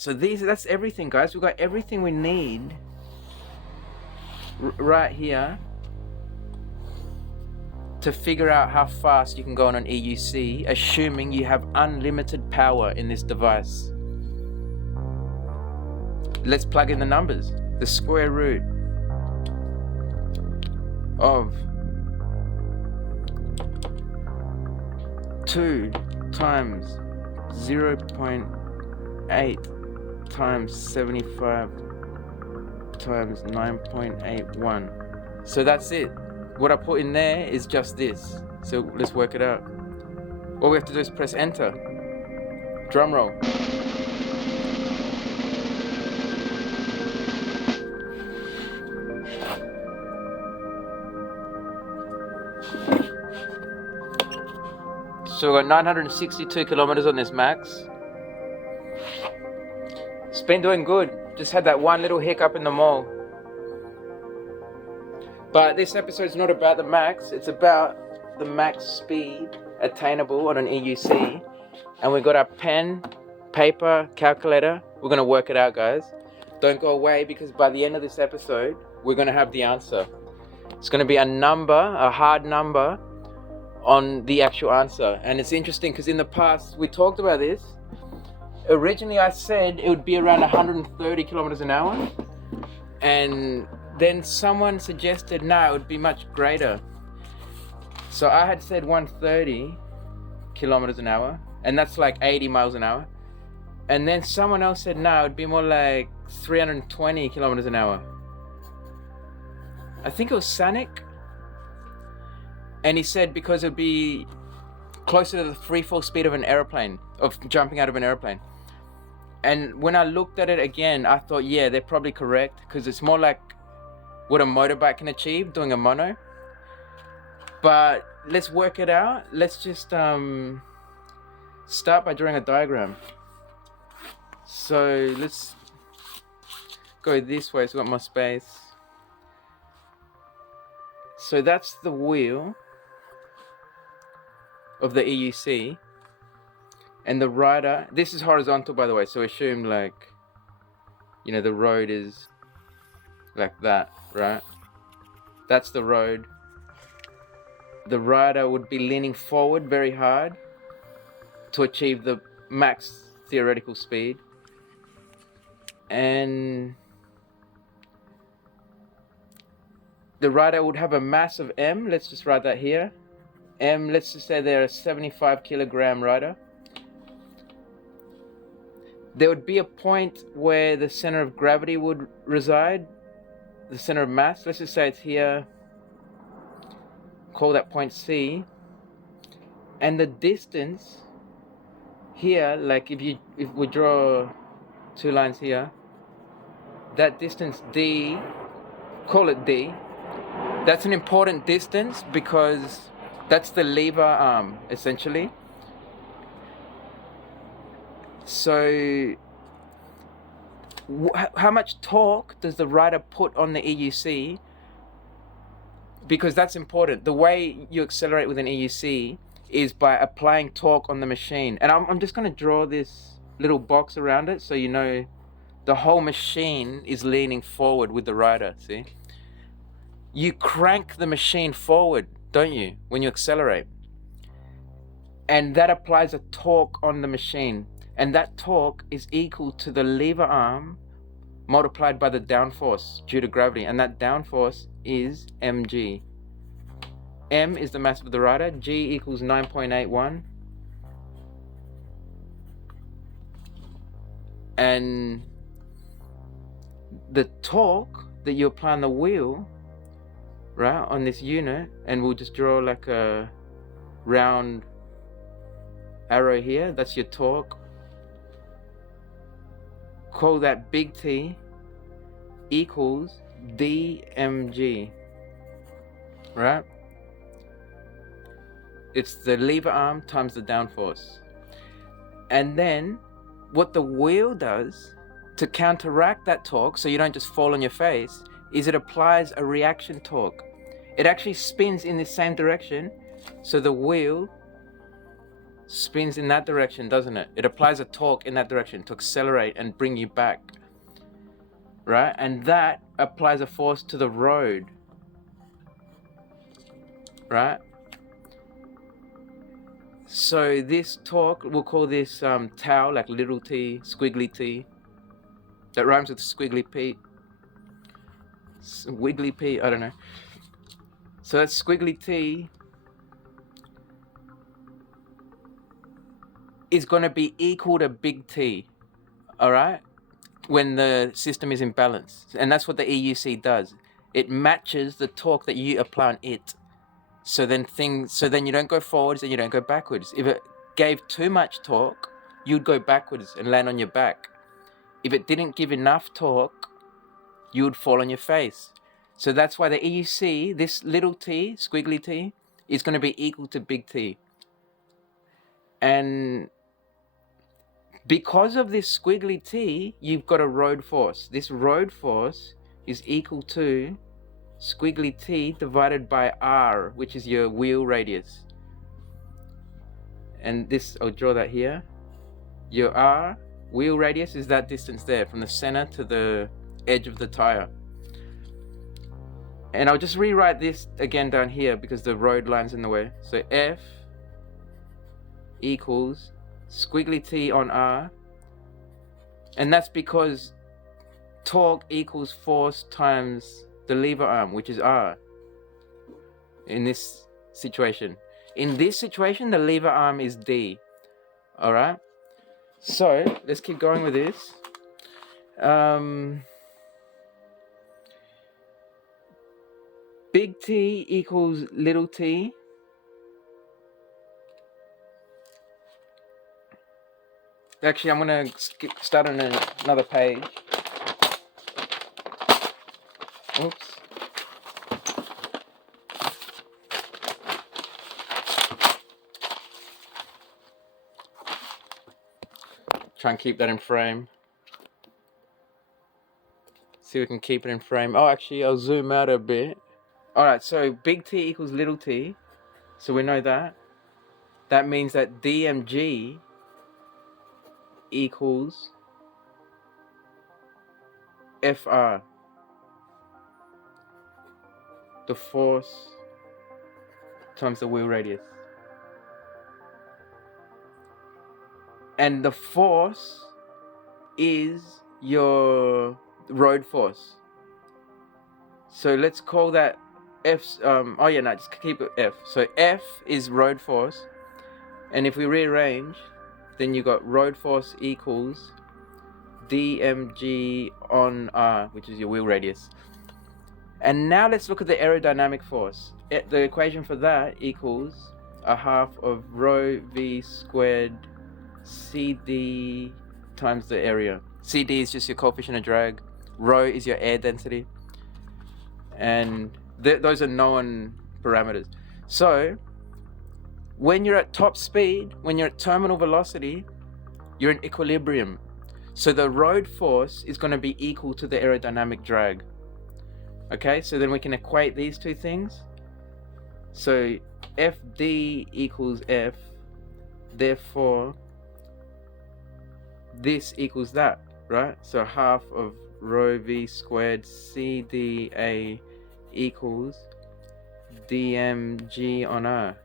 So that's everything, guys. We've got everything we need right here to figure out how fast you can go on an EUC, assuming you have unlimited power in this device. Let's plug in the numbers. The square root of 2 times 0.8 times 75 times 9.81. So that's it. What I put in there is just this. So let's work it out. All we have to do is press enter. Drum roll. So we've got 962 kilometers on this max. It's been doing good. Just had that one little hiccup in the mall. But this episode is not about the max. It's about the max speed attainable on an EUC. And we've got our pen, paper, calculator. We're going to work it out, guys. Don't go away, because by the end of this episode, we're going to have the answer. It's going to be a number, a hard number, on the actual answer. And it's interesting because in the past we talked about this. Originally I said it would be around 130 kilometers an hour, and then someone suggested no, it would be much greater. So I had said 130 kilometers an hour, and that's like 80 miles an hour. And then someone else said no, it would be more like 320 kilometers an hour. I think it was Sanic. And he said because it would be closer to the free fall speed of an airplane, of jumping out of an airplane. And when I looked at it again, I thought, yeah, they're probably correct, because it's more like what a motorbike can achieve doing a mono. But let's work it out. Let's just start by drawing a diagram. So let's go this way so we've got more space. So that's the wheel of the EUC, and the rider, this is horizontal by the way, so assume like, you know, the road is like that, right? That's the road. The rider would be leaning forward very hard to achieve the max theoretical speed, and the rider would have a mass of m. Let's just write that here. M, let's just say they're a 75 kilogram rider. There would be a point where the center of gravity would reside, the center of mass. Let's just say it's here. Call that point C. And the distance here, like if we draw two lines here, that distance D, call it D. That's an important distance because that's the lever arm, essentially. So, how much torque does the rider put on the EUC? Because that's important. The way you accelerate with an EUC is by applying torque on the machine. And I'm just going to draw this little box around it so you know the whole machine is leaning forward with the rider, see? You crank the machine forward, don't you, when you accelerate? And that applies a torque on the machine. And that torque is equal to the lever arm multiplied by the downforce due to gravity. And that downforce is mg. M is the mass of the rider. G equals 9.81. And the torque that you apply on the wheel, right, on this unit, and we'll just draw like a round arrow here, that's your torque. Call that big T equals dmg, right? It's the lever arm times the downforce. And then what the wheel does to counteract that torque, so you don't just fall on your face, is it applies a reaction torque. It actually spins in the same direction, so the wheel spins in that direction, doesn't it? It applies a torque in that direction to accelerate and bring you back, right? And that applies a force to the road, right? So this torque, we'll call this tau, like little t, squiggly t. That rhymes with squiggly p. Wiggly p, I don't know. So that's squiggly t is going to be equal to big T, all right, when the system is in balance. And that's what the EUC does. It matches the torque that you apply on it. So then you don't go forwards and you don't go backwards. If it gave too much torque, you'd go backwards and land on your back. If it didn't give enough torque, you would fall on your face. So that's why the EUC, this little t, squiggly t, is going to be equal to big T. And because of this squiggly t, you've got a road force. This road force is equal to squiggly t divided by r, which is your wheel radius. And this, I'll draw that here. Your r, wheel radius, is that distance there from the center to the edge of the tire. And I'll just rewrite this again down here because the road line's in the way. So F equals squiggly t on r, and that's because torque equals force times the lever arm, which is r, in this situation. In this situation, the lever arm is d. All right, so let's keep going with this. Big T equals little t. Actually, I'm going to start on another page. Oops. Try and keep that in frame. See if we can keep it in frame. Oh, actually, I'll zoom out a bit. Alright, so big T equals little t. So we know that. That means that DMG equals FR, the force times the wheel radius. And the force is your road force. So let's call that F's, just keep it F. So F is road force. And if we rearrange, then you got road force equals dmg on r, which is your wheel radius. And now let's look at the aerodynamic force. The equation for that equals a half of rho v squared cd times the area. Cd is just your coefficient of drag. Rho is your air density. And those are known parameters. So when you're at top speed, when you're at terminal velocity, you're in equilibrium. So the road force is going to be equal to the aerodynamic drag. Okay, so then we can equate these two things. So FD equals F, therefore this equals that, right? So half of rho v squared CdA equals dmg on r.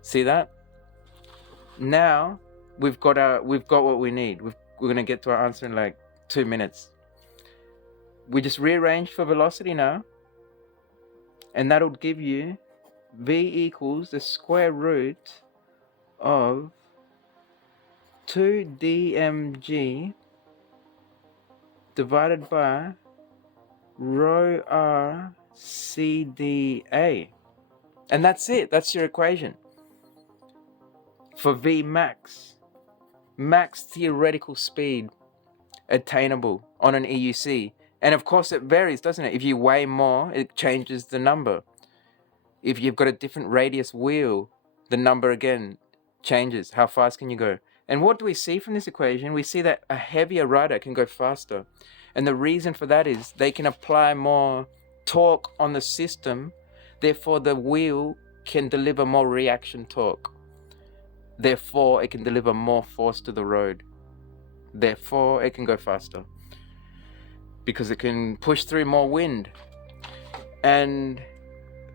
See that? Now we've got what we need. We're gonna get to our answer in like 2 minutes. We just rearrange for velocity now, and that'll give you v equals the square root of 2 dmg divided by rho r cdA. And that's it. That's your equation for V max theoretical speed attainable on an EUC. And of course it varies, doesn't it? If you weigh more, it changes the number. If you've got a different radius wheel, the number again changes. How fast can you go? And what do we see from this equation? We see that a heavier rider can go faster. And the reason for that is they can apply more torque on the system, therefore the wheel can deliver more reaction torque. Therefore, it can deliver more force to the road. Therefore, it can go faster because it can push through more wind. And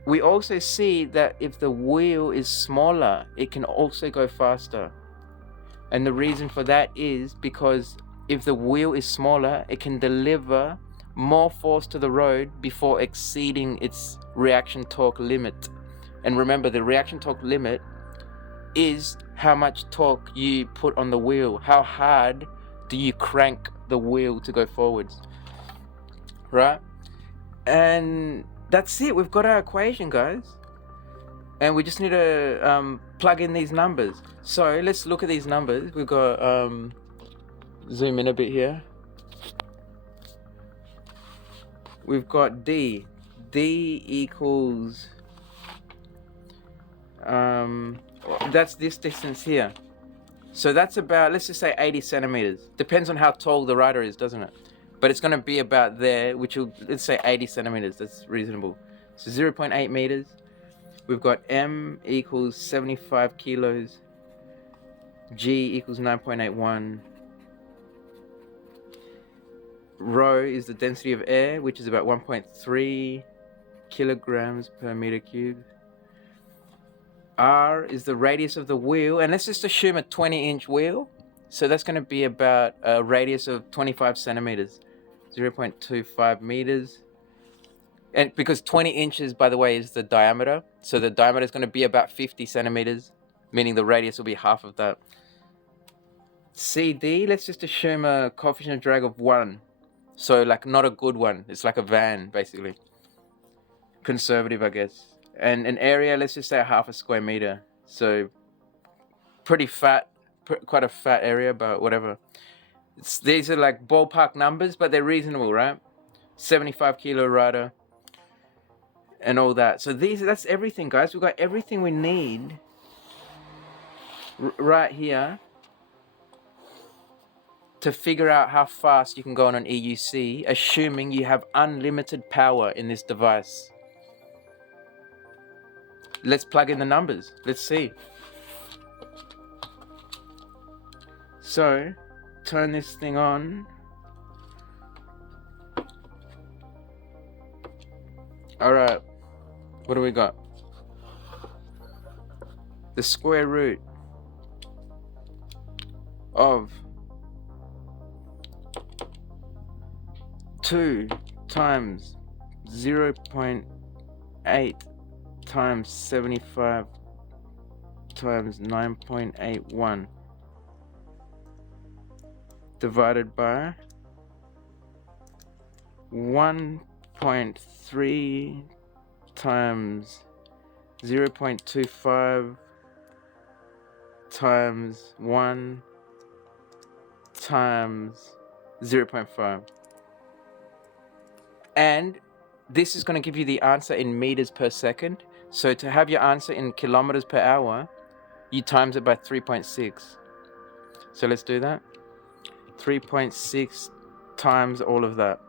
we also see that if the wheel is smaller, it can also go faster. And the reason for that is because if the wheel is smaller, it can deliver more force to the road before exceeding its reaction torque limit. And remember, the reaction torque limit is how much torque you put on the wheel. How hard do you crank the wheel to go forwards, right? And that's it. We've got our equation, guys. And we just need to plug in these numbers. So let's look at these numbers. We've got, zoom in a bit here. We've got D. D equals, that's this distance here. So that's about, let's just say 80 centimeters. Depends on how tall the rider is, doesn't it? But it's going to be about there, which will, let's say 80 centimeters. That's reasonable. So 0.8 meters. We've got M equals 75 kilos. G equals 9.81. Rho is the density of air, which is about 1.3 kilograms per meter cubed. R is the radius of the wheel, and let's just assume a 20-inch wheel. So that's going to be about a radius of 25 centimeters, 0.25 meters. And because 20 inches, by the way, is the diameter. So the diameter is going to be about 50 centimeters, meaning the radius will be half of that. CD, let's just assume a coefficient of drag of 1. So like not a good one. It's like a van, basically. Conservative, I guess. And an area, let's just say half a square meter. So pretty fat, quite a fat area, but whatever. These are like ballpark numbers, but they're reasonable, right? 75 kilo rider and all that. So that's everything, guys. We've got everything we need right here to figure out how fast you can go on an EUC, assuming you have unlimited power in this device. Let's plug in the numbers. Let's see. So, turn this thing on. Alright, what do we got? The square root of 2 times 0.8 times 75 times 9.81 divided by 1.3 times 0.25 times 1 times 0.5. And this is going to give you the answer in meters per second. So to have your answer in kilometers per hour, you times it by 3.6. So let's do that. 3.6 times all of that.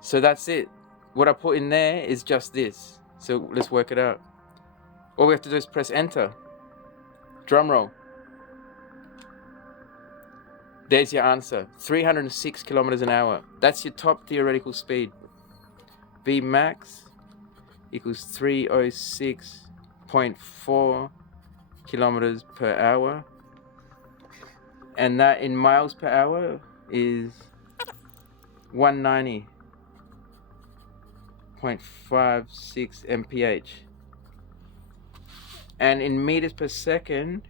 So that's it. What I put in there is just this. So let's work it out. All we have to do is press enter. Drum roll. There's your answer. 306 kilometers an hour. That's your top theoretical speed. V max equals 306.4 kilometers per hour. And that in miles per hour is 190.56 mph. And in meters per second,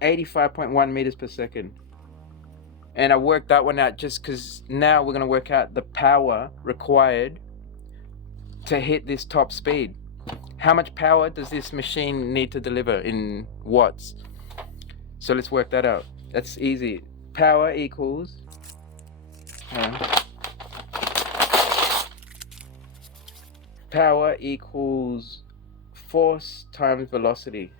85.1 meters per second. And I worked that one out just because now we're going to work out the power required to hit this top speed. How much power does this machine need to deliver in watts? So let's work that out. That's easy. Power equals force times velocity.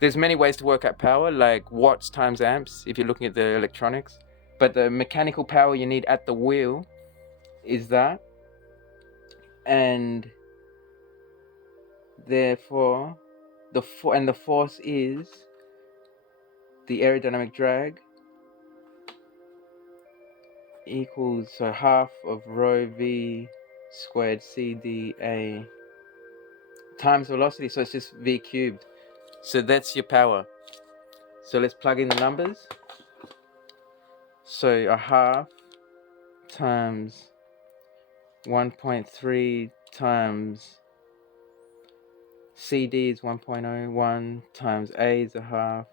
There's many ways to work out power, like watts times amps if you're looking at the electronics. But the mechanical power you need at the wheel is that. And therefore, and the force is the aerodynamic drag equals, so half of rho v squared CdA times velocity, so it's just v cubed. So that's your power. So let's plug in the numbers. So a half times 1.3 times CD is 1.01 times A is a half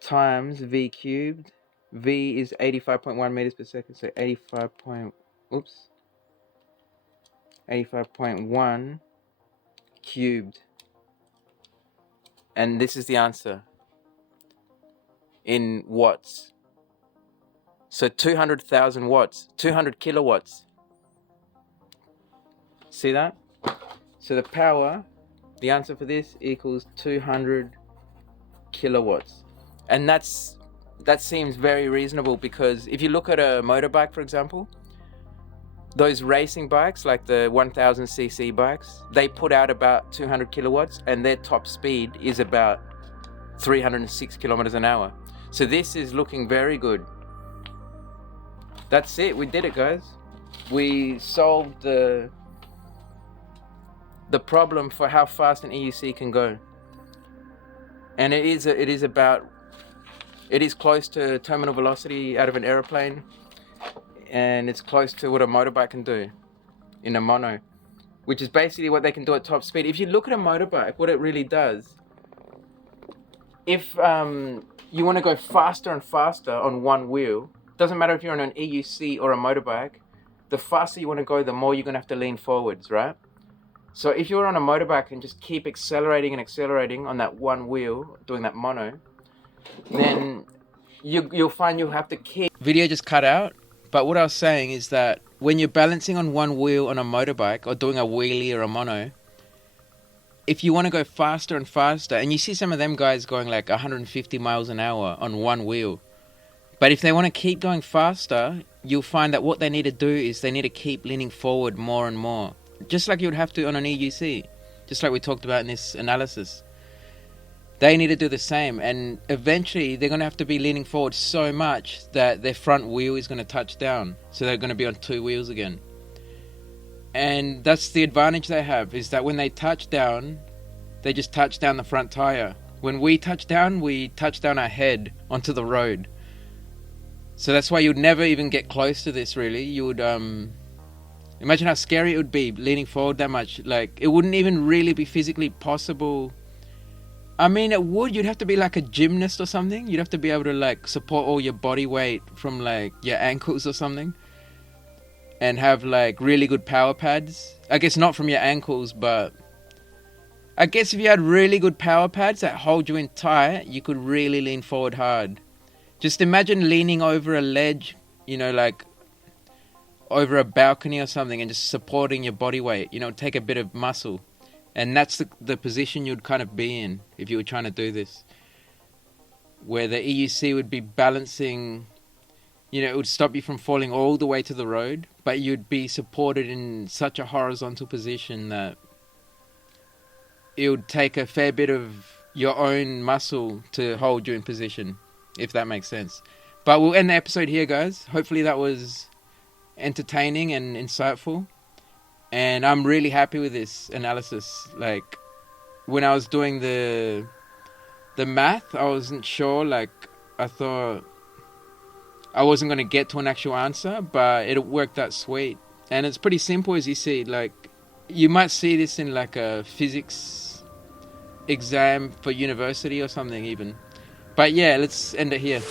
times V cubed. V is 85.1 meters per second, so 85.1 cubed. And this is the answer in watts. So 200,000 watts, 200 kilowatts. See that? So the power, the answer for this equals 200 kilowatts. And that seems very reasonable, because if you look at a motorbike, for example, those racing bikes, like the 1000cc bikes, they put out about 200 kilowatts and their top speed is about 306 kilometers an hour. So this is looking very good. That's it, we did it, guys. We solved the problem for how fast an EUC can go. And it is close to terminal velocity out of an aeroplane, and it's close to what a motorbike can do in a mono, which is basically what they can do at top speed. If you look at a motorbike, what it really does, if you want to go faster and faster on one wheel, doesn't matter if you're on an EUC or a motorbike, the faster you want to go, the more you're going to have to lean forwards, right? So if you're on a motorbike and just keep accelerating and accelerating on that one wheel, doing that mono, then you'll find you'll have to keep... Video just cut out, but what I was saying is that when you're balancing on one wheel on a motorbike or doing a wheelie or a mono, if you want to go faster and faster, and you see some of them guys going like 150 miles an hour on one wheel, but if they want to keep going faster, you'll find that what they need to do is they need to keep leaning forward more and more. Just like you would have to on an EUC, just like we talked about in this analysis. They need to do the same, and eventually they're going to have to be leaning forward so much that their front wheel is going to touch down, so they're going to be on two wheels again. And that's the advantage they have, is that when they touch down, they just touch down the front tire. When we touch down our head onto the road. So that's why you'd never even get close to this, really. You would imagine how scary it would be leaning forward that much. Like, it wouldn't even really be physically possible. I mean, it would. You'd have to be like a gymnast or something. You'd have to be able to like support all your body weight from like your ankles or something, and have like really good power pads. I guess not from your ankles, but I guess if you had really good power pads that hold you in tight, you could really lean forward hard. Just imagine leaning over a ledge, you know, like over a balcony or something, and just supporting your body weight. You know, take a bit of muscle. And that's the position you'd kind of be in if you were trying to do this. Where the EUC would be balancing, you know, it would stop you from falling all the way to the road, but you'd be supported in such a horizontal position that it would take a fair bit of your own muscle to hold you in position, if that makes sense. But we'll end the episode here, guys. Hopefully that was entertaining and insightful. And I'm really happy with this analysis. Like, when I was doing the math, I wasn't sure. Like, I thought I wasn't going to get to an actual answer, but it worked out sweet. And it's pretty simple, as you see. Like, you might see this in like a physics exam for university or something even. But yeah, let's end it here.